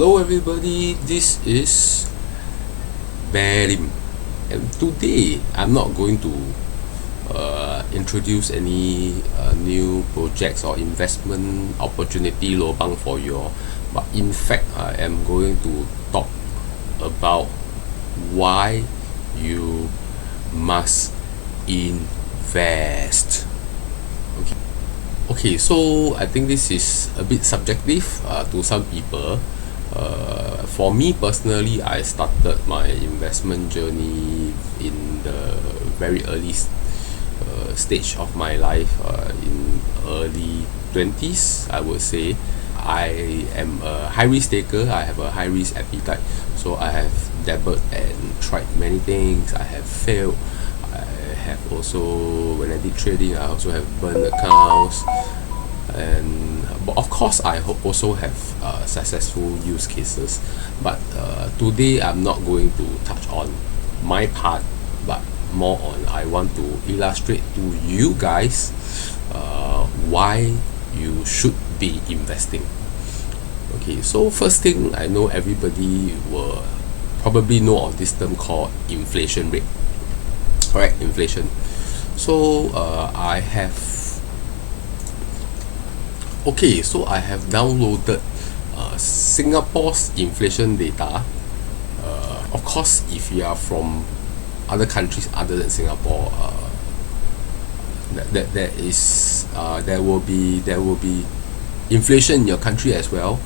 Hello everybody, this is Berim, and today I'm not going to introduce any new projects or investment opportunity lobang for you all, but in fact I am going to talk about why you must invest. Okay, so I think this is a bit subjective to some people. For me personally, I started my investment journey in the very early stage of my life, in early 20s, I would say. I am a high risk taker, I have a high risk appetite, so I have dabbled and tried many things. I have failed. I have also, when I did trading, I also have burned accounts, and but of course I also have successful use cases. But today I'm not going to touch on my part, but more on I want to illustrate to you guys why you should be investing. Okay, so first thing, I know everybody will probably know of this term called inflation rate. Correct, inflation. So I have downloaded Singapore's inflation data. Of course, if you are from other countries other than Singapore, there will be inflation in your country as well.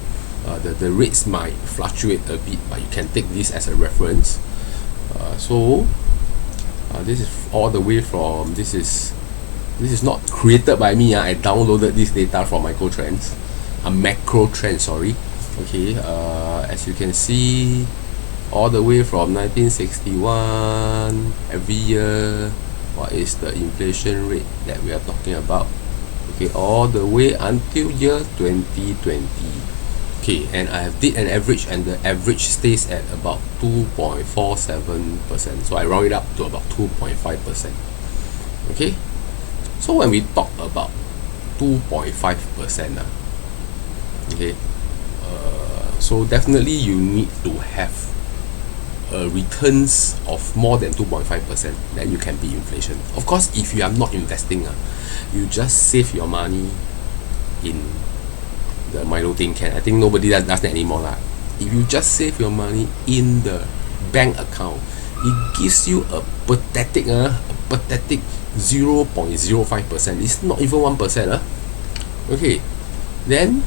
The rates might fluctuate a bit, but you can take this as a reference. This is all the way from this is not created by me. I downloaded this data from Microtrends, Macro Trend, sorry. Okay, as you can see, all the way from 1961, every year, what is the inflation rate that we are talking about? Okay, all the way until year 2020. Okay, and I have did an average, and the average stays at about 2.47%. So I round it up to about 2.5%. Okay, so when we talk about 2.5%, okay, so definitely you need to have returns of more than 2.5%, then you can beat inflation. Of course, if you are not investing, you just save your money in the Milo tin can. I think nobody does that anymore lah. If you just save your money in the bank account, it gives you a pathetic 0.05%. It's not even 1%. Okay, then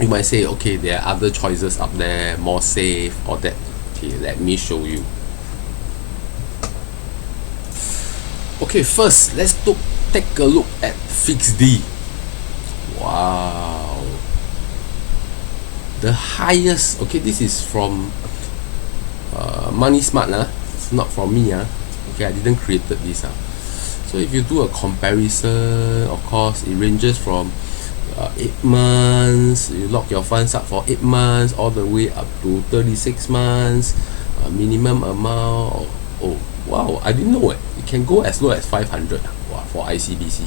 you might say, okay, there are other choices up there, more safe or that. Okay, let me show you. Okay, first let's take a look at fixed D. Wow, the highest. Okay, this is from Money Smart, it's not from me. Okay, I didn't create this. So if you do a comparison, of course it ranges from 8 months, you lock your funds up for 8 months, all the way up to 36 months, minimum amount. Oh wow, I didn't know it can go as low as 500. Wow, for ICBC.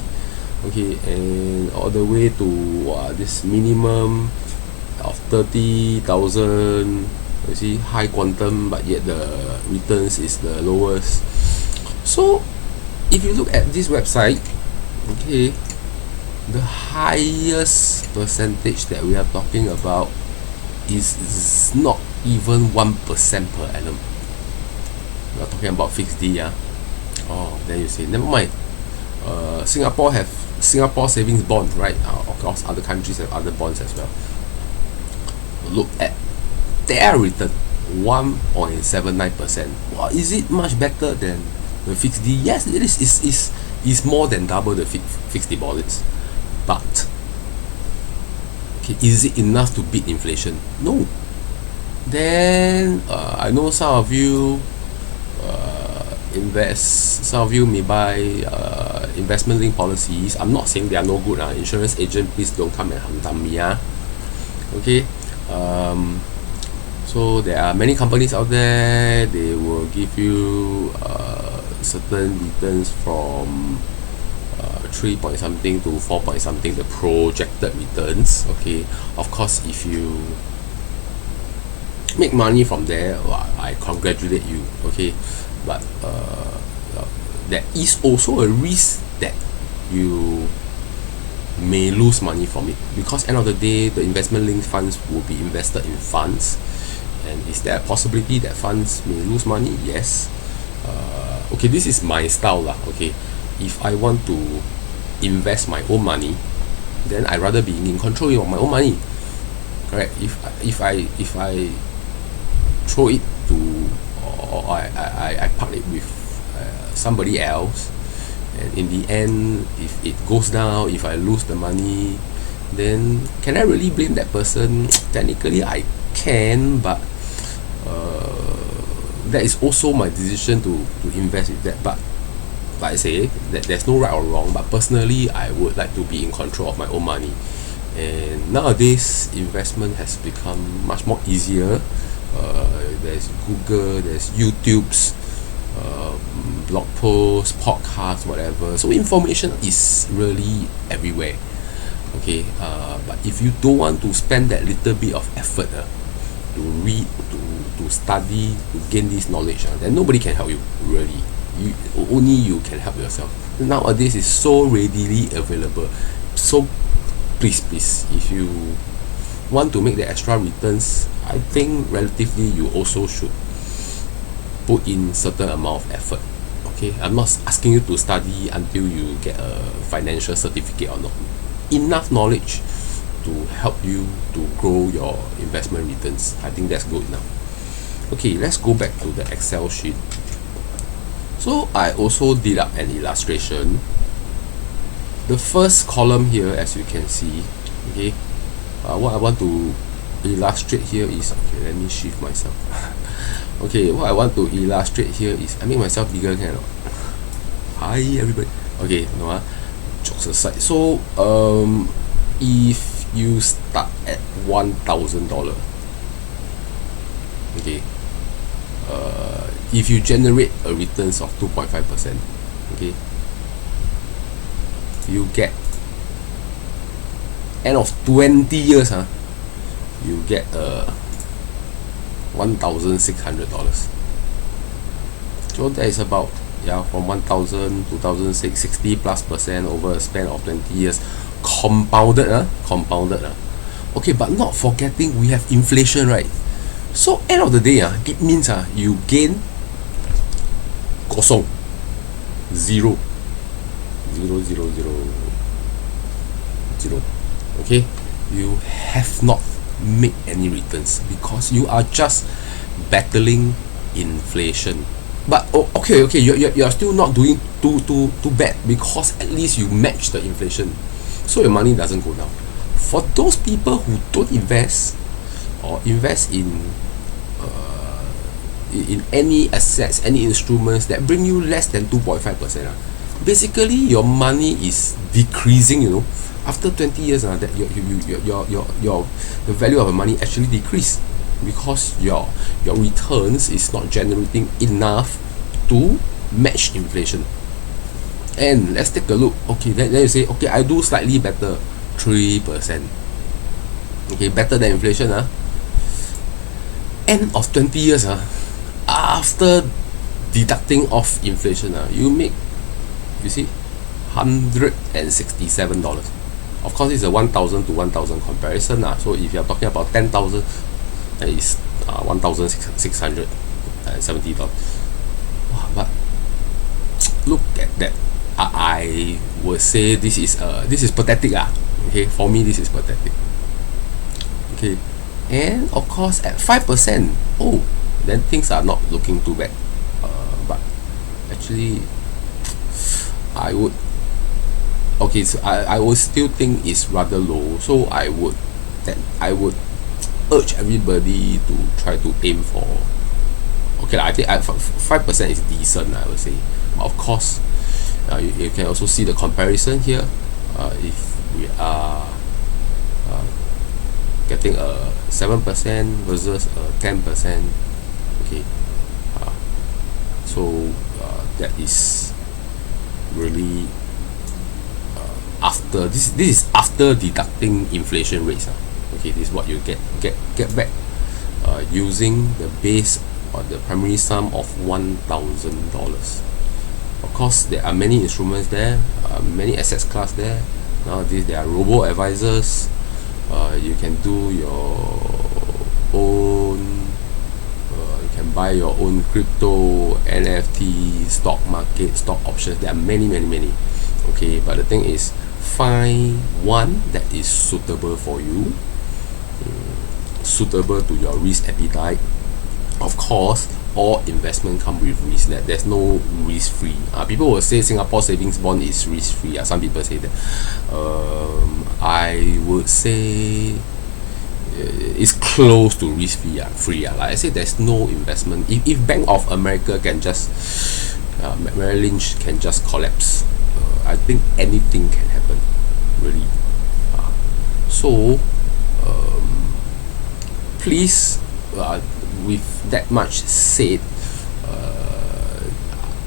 Okay, and all the way to this minimum of 30,000. You see, high quantum, but yet the returns is the lowest. So if you look at this website, okay, the highest percentage that we are talking about is not even 1% per annum. We are talking about fixed D. Oh, then you say, never mind. Singapore have Singapore savings bond, right? Of course, other countries have other bonds as well. Look at their return, 1.79%. Well, is it much better than the fixed D? Yes, it is. Is more than double the fixed deposits. But okay, is it enough to beat inflation? No. Then I know some of you invest. Some of you may buy investment linked policies. I'm not saying they are no good. Insurance agent, please don't come and hantam me. Okay. So there are many companies out there. They will give you certain returns from 3 point something to 4 point something, the projected returns. Okay, of course, if you make money from there, well, I congratulate you, okay, but there is also a risk that you may lose money from it, because end of the day the investment linked funds will be invested in funds, and is there a possibility that funds may lose money? Yes. Okay, this is my style lah. Okay, if I want to invest my own money, then I rather be in control of my own money, correct? If I throw it to, or I park it with somebody else, and in the end if it goes down, if I lose the money, then can I really blame that person? Technically I can, but that is also my decision to invest with that. But like I say, that there's no right or wrong, but personally I would like to be in control of my own money. And nowadays investment has become much more easier. There's Google, there's YouTube's, blog posts, podcasts, whatever, so information is really everywhere. Okay, but if you don't want to spend that little bit of effort to read, to study, to gain this knowledge, then nobody can help you, really. Only you can help yourself. Nowadays is so readily available, so please, if you want to make the extra returns, I think relatively you also should put in certain amount of effort. Okay, I'm not asking you to study until you get a financial certificate or not. Enough knowledge to help you to grow your investment returns, I think that's good enough. Okay, let's go back to the Excel sheet. So I also did up an illustration. The first column here, as you can see, okay, what I want to illustrate here is, okay, let me shift myself. Okay, what I want to illustrate here is, I make myself bigger, can I not? Hi everybody. Okay, no, jokes aside. So if you start at $1,000, okay, if you generate a returns of 2.5%, okay, you get, end of 20 years, you get $1,600. So that is about, from 1,000 2006 60+% over a span of 20 years, compounded. Okay, but not forgetting we have inflation, right? So end of the day, it means you gain kosong, zero. Okay, you have not make any returns because you are just battling inflation. But okay, you're still not doing too bad, because at least you match the inflation, so your money doesn't go down. For those people who don't invest, or invest in any assets, any instruments that bring you less than 2.5%, basically your money is decreasing, after 20 years, that the value of your money actually decrease, because your returns is not generating enough to match inflation. And let's take a look. Okay, then you say, okay, I do slightly better, 3%. Okay, better than inflation. End of 20 years, after deducting off inflation, you make, you see, $167. Of course, it's a 1,000 to 1,000 comparison. So if you're talking about 10,000, that is $1,670. But look at that. I would say this is pathetic. Okay, for me this is pathetic. Okay, and of course at 5%, then things are not looking too bad. But actually, I would still think it's rather low. So I would urge everybody to try to aim for, okay, I think 5% is decent, I would say. Of course, you can also see the comparison here. If we are getting a 7% versus a 10%, okay, so that is really after this is after deducting inflation rates. Okay, this is what you get back using the base or the primary sum of $1,000. Of course, there are many instruments there, many assets class there. Nowadays, there are robo advisors. You can do your own. You can buy your own crypto, NFT, stock market, stock options. There are many. Okay, but the thing is, find one that is suitable for you, suitable to your risk appetite. Of course, all investment come with risk. That there's no risk free. People will say Singapore savings bond is risk free. Some people say that. I would say it's close to risk free. Like I say, there's no investment. If Bank of America can just Merrill Lynch can just collapse, I think anything can happen, really. So please, with that much said,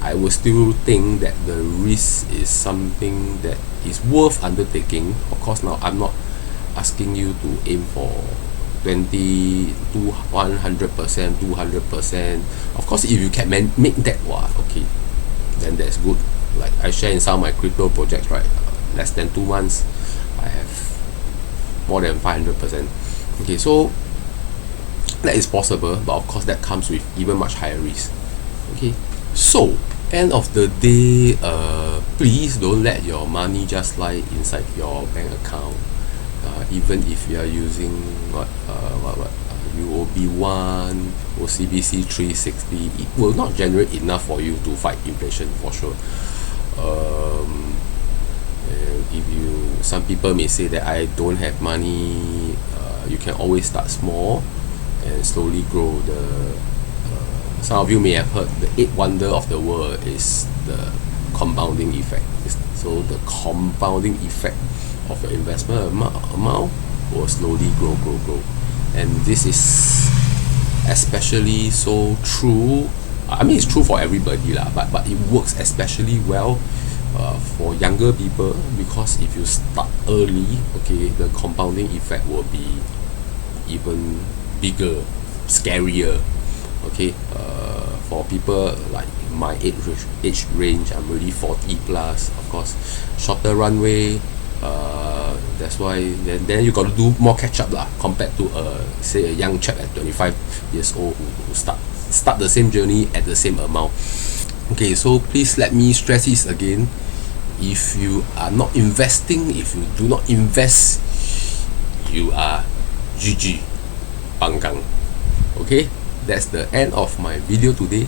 I will still think that the risk is something that is worth undertaking. Of course, now I'm not asking you to aim for 100%, 200%. Of course, if you can make that, okay, then that's good. Like I share in some of my crypto projects, right? Less than 2 months, I have more than 500%. Okay, so that is possible, but of course that comes with even much higher risk. Okay, so end of the day, please don't let your money just lie inside your bank account. Even if you are using UOB1, OCBC 360, it will not generate enough for you to fight inflation for sure. Some people may say that I don't have money. You can always start small and slowly grow. Some of you may have heard the 8th wonder of the world is the compounding effect. So the compounding effect of your investment amount will slowly grow. And this is especially so true. I mean, it's true for everybody lah, but it works especially well for younger people, because if you start early, okay, the compounding effect will be even bigger, scarier. Okay, for people like my age range, I'm already 40 plus. Of course, shorter runway. That's why then you got to do more catch up lah, compared to say a young chap at 25 years old who start the same journey at the same amount. Okay, so please let me stress this again. If you are not investing, if you do not invest, you are GG, panggang. Okay, that's the end of my video today.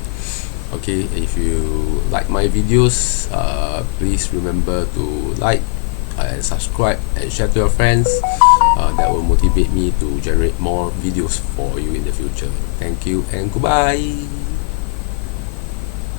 Okay, if you like my videos, please remember to like and subscribe and share to your friends. That will motivate me to generate more videos for you in the future. Thank you and goodbye.